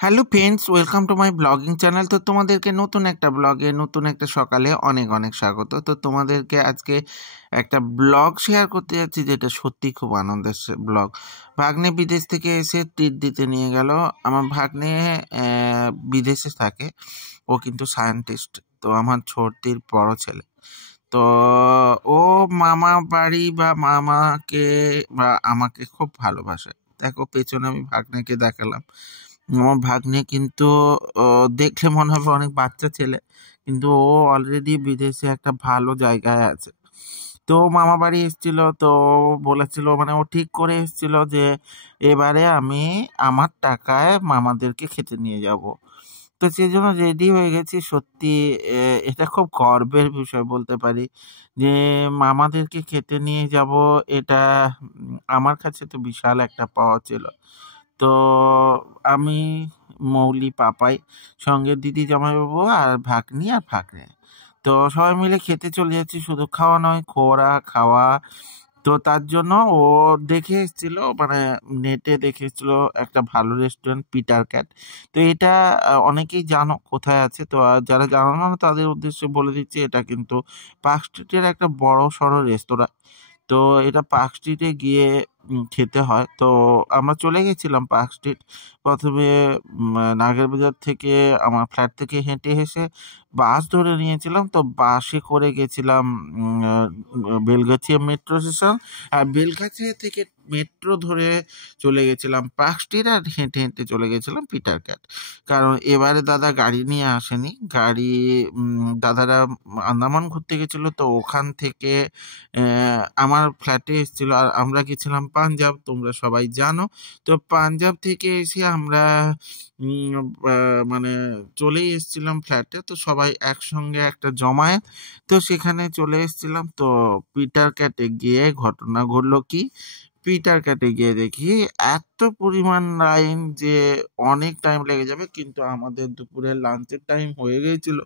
Hello friends, welcome to my blogging channel. তো তোমাদেরকে নতুন একটা ব্লগে নতুন একটা সকালে অনেক অনেক স্বাগত। তো তোমাদেরকে আজকে একটা ব্লগ শেয়ার করতে যাচ্ছি, যেটা সত্যি খুব আনন্দের ব্লগ। ভাগ্নে বিদেশ থেকে এসে ট্রিট দিতে নিয়ে গেল। আমার ভাগ্নে বিদেশে থাকে, ও কিন্তু সায়েন্টিস্ট। তো আমার ছোটটির বড় ছেলে। তো ও মামা বাড়ি বা মামাকে বা আমাকে খুব ভালোবাসে। দেখো পেছনে আমি ভাগ্নেকে দেখালাম। আমার ভাগ্নে কিন্তু দেখলে মনে হবে অনেক বাচ্চা ছেলে, কিন্তু ও অলরেডি বিদেশে একটা ভালো জায়গায় আছে। তো মামা বাড়ি এসেছিল, তো বলেছিল, মানে ও ঠিক করে এসেছিল যে এবারে আমি আমার টাকায় মামাদেরকে খেতে নিয়ে যাব। তো সেই জন্য রেডি হয়ে গেছি। সত্যি এটা খুব গর্বের বিষয় বলতে পারি যে মামাদেরকে খেতে নিয়ে যাব। এটা আমার কাছে তো বিশাল একটা পাওয়া ছিল। তো আমি, মৌলি, পাপাই, সঙ্গে দিদি, জামাইবাবু আর ভাগ্নি আর ভাগ্নে, তো সবাই মিলে খেতে চলে যাচ্ছি। শুধু খাওয়া নয়, খাওয়া। তো তার জন্য ও দেখে এসেছিল, মানে নেটে দেখে এসেছিল একটা ভালো রেস্টুরেন্ট, পিটার ক্যাট। তো এটা অনেকেই জানো কোথায় আছে। তো যারা জানো না তাদের উদ্দেশ্যে বলে দিচ্ছি, এটা কিন্তু পার্ক স্ট্রিটের একটা বড় সড়ো রেস্তোরাঁ। তো এটা পার্ক স্ট্রিটে গিয়ে খেতে হয়। তো আমরা চলে গেছিলাম পার্ক স্ট্রিট। প্রথমে নাগেরবাজার থেকে, আমার ফ্ল্যাট থেকে হেঁটে এসে বাস ধরে নিয়েছিলাম। তো বাসে করে গেছিলাম বেলগাছিয়া মেট্রো স্টেশন। আর বেলগাছিয়া থেকে মেট্রো ধরে চলে গেছিলাম পার্ক স্ট্রিট, আর হেঁটে হেঁটে চলে গেছিলাম পিটার ক্যাট। কারণ এবারে দাদা গাড়ি নিয়ে আসেনি। গাড়ি দাদারা আন্দামান ঘুরতে গেছিলো, তো ওখান থেকে আমার ফ্ল্যাটে এসেছিল। আর আমরা গেছিলাম পাঞ্জাব, তোমরা সবাই জানো। তো পাঞ্জাব থেকে এসে আমরা মানে চলেই এসেছিলাম ফ্ল্যাটে। তো সবাই একসঙ্গে একটা জমায়েত, তো সেখানে চলে এসেছিলাম। তো পিটার ক্যাটে গিয়ে ঘটনা ঘটলো কি, পিটার ক্যাটে গিয়ে দেখি এত পরিমাণ লাইন যে অনেক টাইম লেগে যাবে, কিন্তু আমাদের দুপুরের লাঞ্চের টাইম হয়ে গিয়েছিল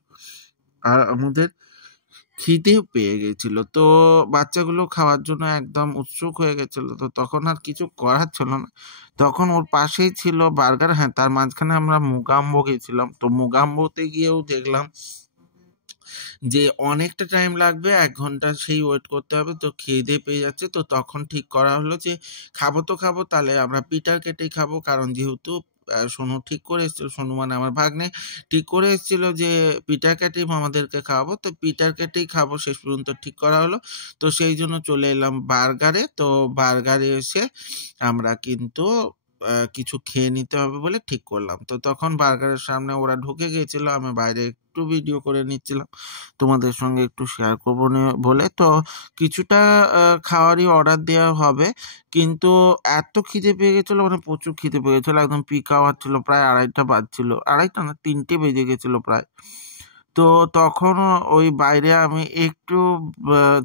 আর আমাদের খিদেও পেয়ে গেছিল। তো বাচ্চাগুলো খাওয়ার জন্য একদম উৎসুক হয়ে গেছিল। তো তখন আর কিছু করার ছিল না। তখন ওর পাশেই ছিল বার্গার। হ্যাঁ, তার মাঝখানে আমরা মুগাম্বো গেছিলাম। তো মুগাম্বোতে গিয়েও দেখলাম যে অনেকটা টাইম লাগবে, 1 ঘন্টা সেই ওয়েট করতে হবে। তো খিদে পেয়ে যাচ্ছে। তো তখন ঠিক করা হলো যে খাবো তো খাবো, তাহলে আমরা পিটার ক্যাটেই খাবো। কারণ যেহেতু সোনু ঠিক করে এসেছিল, সোনু মানে আমার ভাগ্নে ঠিক করে এসেছিল যে পিটার ক্যাটেই আমাদেরকে খাওয়াবো। তো পিটার ক্যাটেই খাবো, শেষ পর্যন্ত ঠিক করা হলো। তো সেই জন্য চলে এলাম বার্গারে। তো বার্গারে এসে আমরা কিন্তু কিছু খেয়ে নিতে হবে বলে ঠিক করলাম। তো তখন বার্গারের সামনে ওরা ঢুকে গিয়েছিল, আমি বাইরে একটু ভিডিও করে নিচ্ছিলাম, তোমাদের সঙ্গে একটু শেয়ার করবো বলে। তো কিছুটা খাওয়ারই অর্ডার দেওয়া হবে, কিন্তু এত খিদে পেয়ে গেছিলো, মানে প্রচুর খিদে পেয়ে গেছিলো। একদম পিক আওয়ার ছিল, প্রায় 2:30 বাজছিল, 2:30 না 3টে বেজে গেছিলো প্রায়। তো তখন ওই বাইরে আমি একটু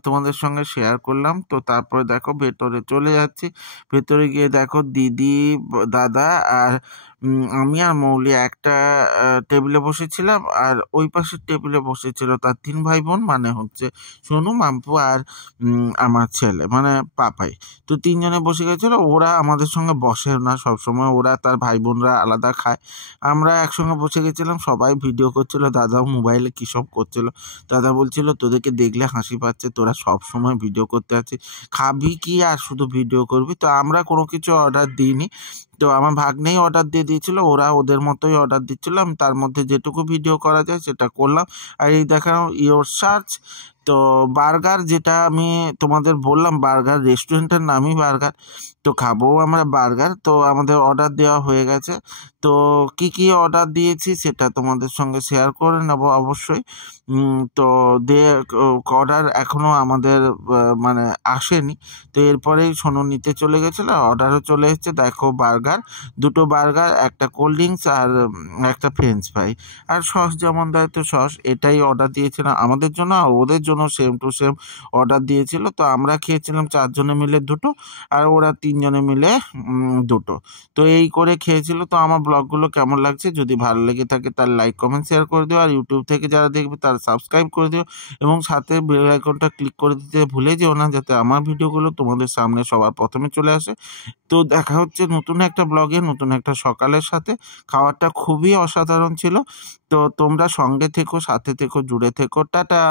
তোমাদের সঙ্গে শেয়ার করলাম। তো তারপরে দেখো ভেতরে চলে যাচ্ছি। ভেতরে গিয়ে দেখো দিদি, দাদা আর আমি আর মৌলি একটা টেবিলে বসেছিলাম। আর ওই পাশের টেবিলে বসেছিল তার 3 ভাই বোন, মানে হচ্ছে সোনু, মাম্পু আর আমার ছেলে মানে পাপাই। তো 3 জনে বসে গেছিল। ওরা আমাদের সঙ্গে বসে না সবসময়, ওরা তার ভাই বোনরা আলাদা খায়। আমরা একসঙ্গে বসে গেছিলাম, সবাই ভিডিও করছিল, দাদাও মোবাইলে কী সব করছিল। দাদা বলছিল তোদেরকে দেখলে হাসি পাচ্ছে, তোরা সব সময় ভিডিও করতে আছিস, খাবি কি আর শুধু ভিডিও করবি। তো আমরা কোনো কিছু অর্ডার দিইনি। তো আমার ভাগ্নেই অর্ডার দিয়ে দিয়েছিল, ওরা ওদের মতোই অর্ডার দিচ্ছিল। আমি তার মধ্যে যেটুকু ভিডিও করা যায় সেটা করলাম। আর এই দেখানো ইয়োর সার্চ। তো বার্গার, যেটা আমি তোমাদের বললাম, বার্গার রেস্টুরেন্টের নামই বার্গার। তো খাবো আমরা বার্গার। তো আমাদের অর্ডার দেওয়া হয়ে গেছে। তো কি কি অর্ডার দিয়েছি সেটা তোমাদের সঙ্গে শেয়ার করে নেবো অবশ্যই। তো অর্ডার এখনো আমাদের মানে আসেনি। তো এরপরেই সোনু নিতে চলে গেছিলো, অর্ডারও চলে এসেছে। দেখো বার্গার, 2টো বার্গার, একটা কোল্ড ড্রিঙ্কস আর একটা ফ্রেঞ্চ ফ্রাই। আর সস যেমন দেয়, তো সস এটাই অর্ডার দিয়েছিলাম আমাদের জন্য, আর ওদের জন্য সেম টু সেম অর্ডার দিয়েছিল। তো আমরা খেয়েছিলাম 4 জনে মিলে 2টো, আর ওরা 3 তিনজনে মিলে দুটো। তো এই করে খেয়েছিল। তো আমার ব্লগগুলো কেমন লাগছে, যদি ভালো লেগে থাকে তার লাইক কমেন্ট শেয়ার করে দিও, আর ইউটিউব থেকে যারা দেখবে তারা সাবস্ক্রাইব করে দিও, এবং সাথে বেল আইকনটা ক্লিক করে দিতে ভুলে যেও না, যাতে আমার ভিডিওগুলো তোমাদের সামনে সবার প্রথমে চলে আসে। তো দেখা হচ্ছে নতুন একটা ব্লগে, নতুন একটা সকালের সাথে। খাবারটা খুবই অসাধারণ ছিল। তো তোমরা সঙ্গে থেকো, সাথে থেকো, জুড়ে থেকো। টাটা।